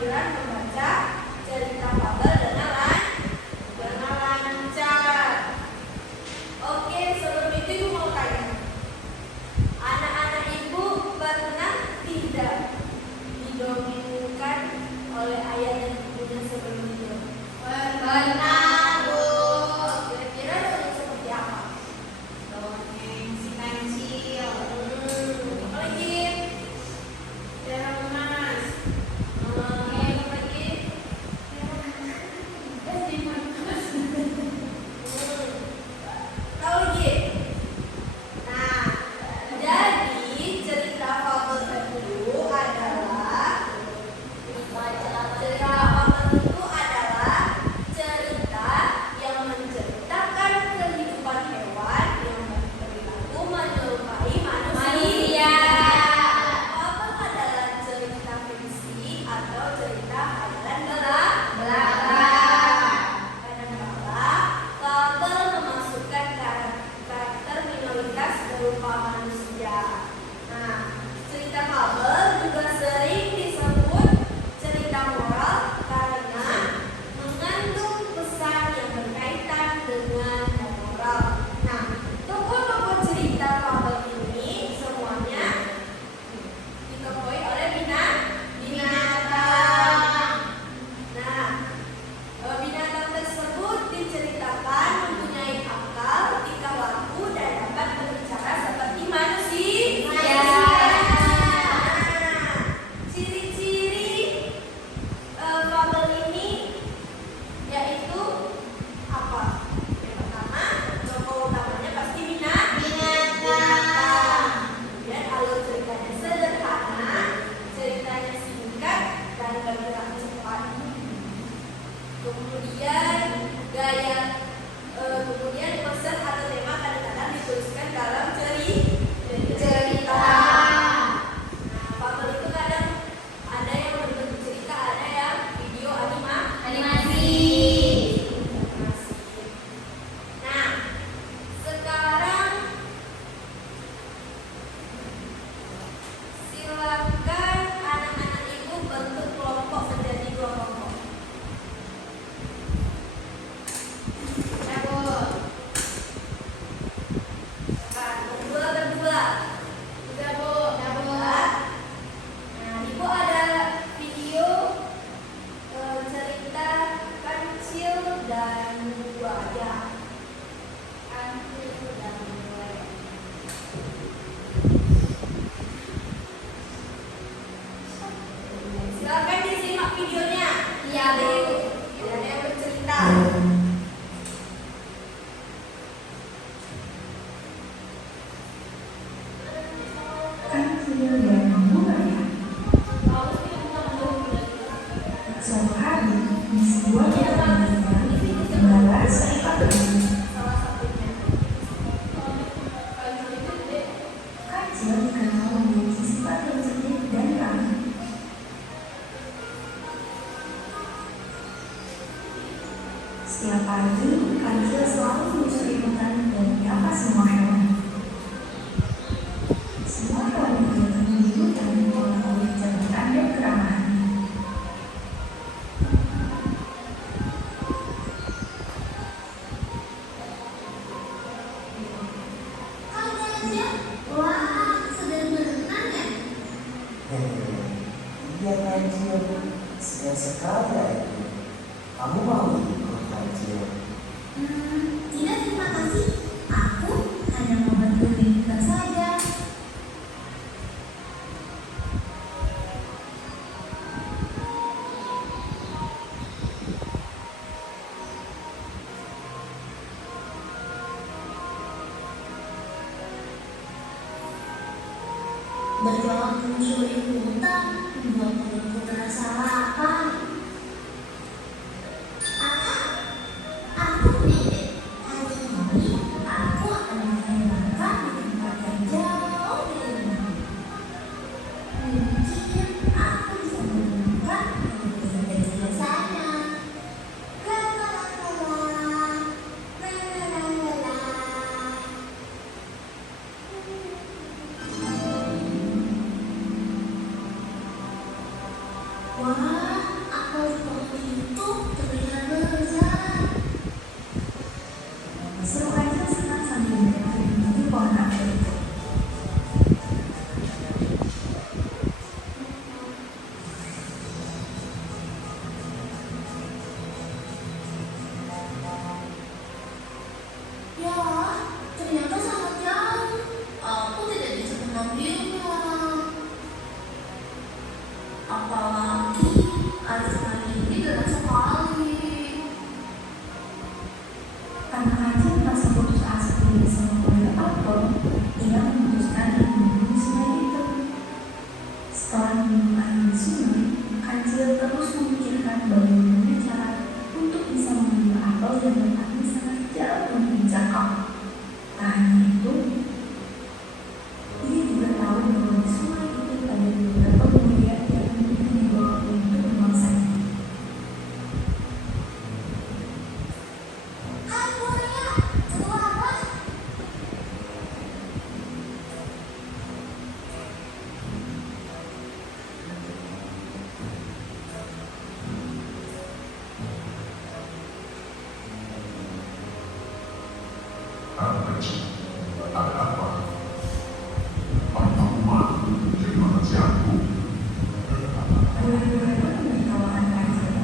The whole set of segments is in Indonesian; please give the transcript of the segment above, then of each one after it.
keterampilan membaca cerita fabel dengan lancar. Oke, sebelum itu Ibu mau tanya, anak-anak Ibu pernah tidak didongengkan oleh ayah dan ibunya sebelum itu? Pernah, Bu. Kira-kira dongeng seperti apa? Dongeng si kancil. Apa lagi? Daerah emas. Apa lagi? Tahu lagi? Nah, jadi cerita fabel itu adalah cerita yang menceritakan kehidupan hewan yang berperilaku menyerupai manusia. Fabel adalah cerita fiksi atau cerita hayalan belaka. Kadang-kala fabel memasukkan karakter minoritas berupa manusia. Nah, cerita fabel juga sering disebut cerita moral karena mengandung pesan yang berkaitan dengan moral. Nah, tokoh-tokoh cerita fabel ini semuanya ditokohi oleh binatang. Nah, binatang tersebut diceritakan mempunyai akal, tingkah laku, dan dapat berbicara seperti manusia. Nah, ciri-ciri fabel ini yaitu apa? Yang pertama, tokoh utamanya pasti binatang. Kemudian alur ceritanya sederhana, ceritanya singkat dan bergerak cepat. Kemudian pesan atau tema kadang-kadang dituliskan dalam cerita. Nah, fabel itu kadang ada yang berbentuk cerita, ada yang video animasi. Nah, sekarang silakan anak-anak Ibu bentuk kelompok menjadi 2 kelompok. Ya, Bu. Berdua. Udah, Bu. Ya, Bu. Nah, Ibu ada video cerita kancil dan buaya. Silakan disimak videonya. Iya, Bu. Ada yang bercerita. Kancil dan buaya. Suatu hari di sebuah perkampungan tinggallah seekor kambing. Salah satunya. Kancil dikenal memiliki sifat yang cerdik dan ramah. Setiap pagi, Kancil selalu menyusuri hutan dan menyapa semua hewan. Semua hewan itu menunjukkan pola kecerdasan dan keramahan. Wah, sederhana ya? Iya kancil, senang sekali ya itu. Kamu mau ikut kancil? Tidak, terima kasih. Aku hanya mau bantu lingkungan saja. Berjualan menyusuri hutan membuat perutku terasa lapar. Aku bebek. Hari ini aku akan mencari makan di tempat yang jauh dari rumah. Mungkin aku bisa menemukan yang bisa terjadi di sana. La la la la la la la la. kecil. Ada apa? Kamu malu jadi manusiaku. Dua-duanya menertawakan kancil.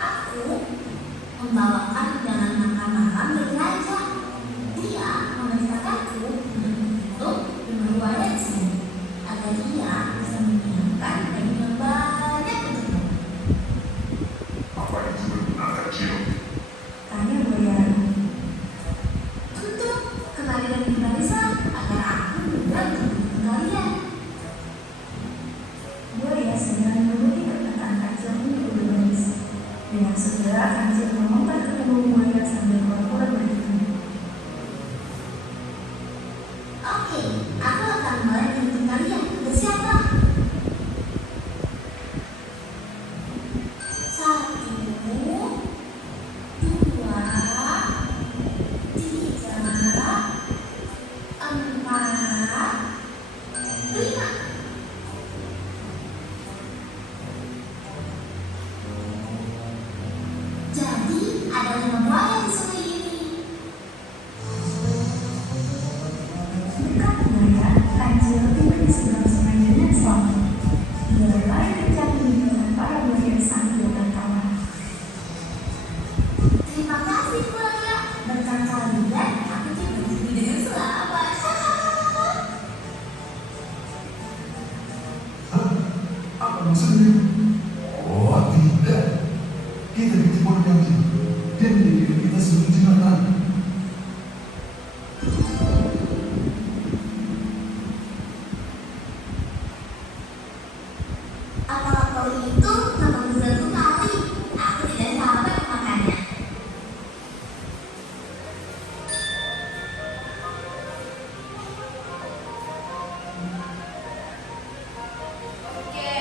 Aku membawakan undangan makan malam dari raja. Dia memerintahkanku untuk berwawancara di sini agar dia bisa menyiapkan menu yang banyak untukmu. Apa itu benar kecil? Tanya buaya Ranu. Untuk kehadiran di barisan agar aku mudah untuk kalian. Buaya segera menuruti perkataan kancil untuk berbaris. Dengan segera kancil melompat ke tubuh buaya sambil pura-pura bertanya. Oke, aku akan mulai untuk kalian. Bersiaplah. 1, 2, 3, 4, 5. Jadi ada 5 buaya di sungai ini. Dekat buaya, kancil tiba di seberang sungai dengan selamat. Dia berlari kencang di hadapan para buaya sambil tertawa. Terima kasih buaya. Berkat kalian, aku tiba di sini dengan selamat. Hah? Apa maksudnya? Oh tidak. Kita ditipu orang yang dia menjadikan kita sebagai jembatan. Apakah kau itu memang bersatu kali? Aku tidak sabar makannya. Oke.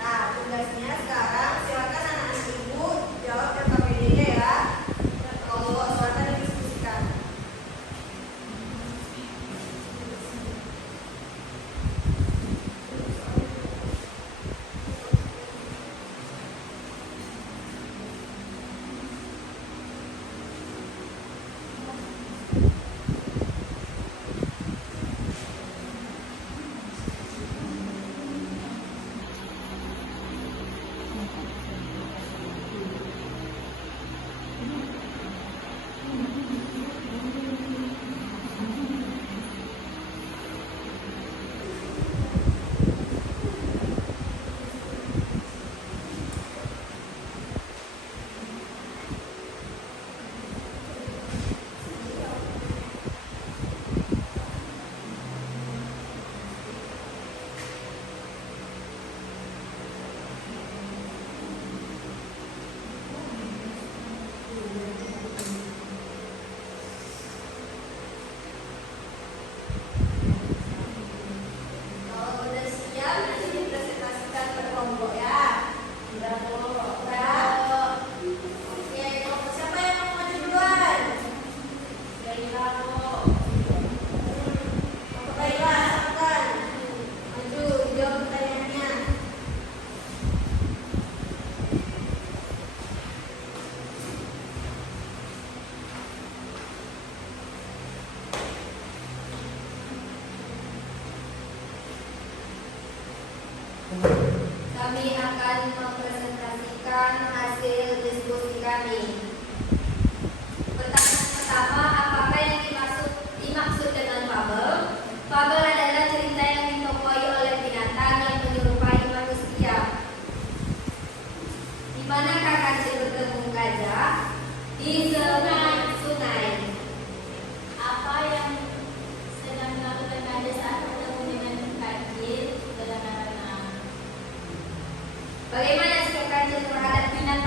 Nah, tugasnya sekarang silakan anak-anak ibu jawab RKPD ya. Kalau silakan didiskusikan. Kalau udah siap, nanti dipresentasikan ke kelompok ya. Udah. Oke, kelompok siapa yang mau maju duluan? Baiklah, kok. Kelompok baiklah, silakan. Maju, jawab pertanyaannya. Kami akan mempresentasikan hasil diskusi kami. Pertanyaan pertama, apakah yang dimaksud dengan fabel? Fabel adalah cerita yang ditokohi oleh binatang yang menyerupai manusia. Di manakah kancil bertemu gajah? Di sungai. Apa yang sedang dilakukan gajah saat bertemu dengan kancil? Bagaimana sikap kancil terhadap binatang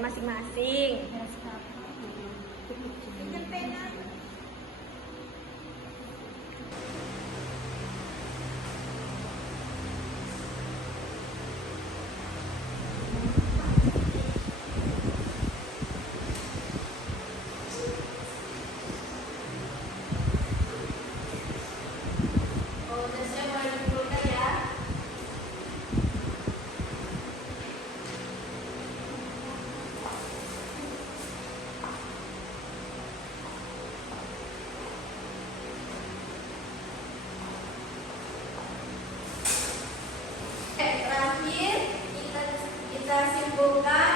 masing-masing. Oh, saya mulai dikumpulkan ya. Terakhir kita simpulkan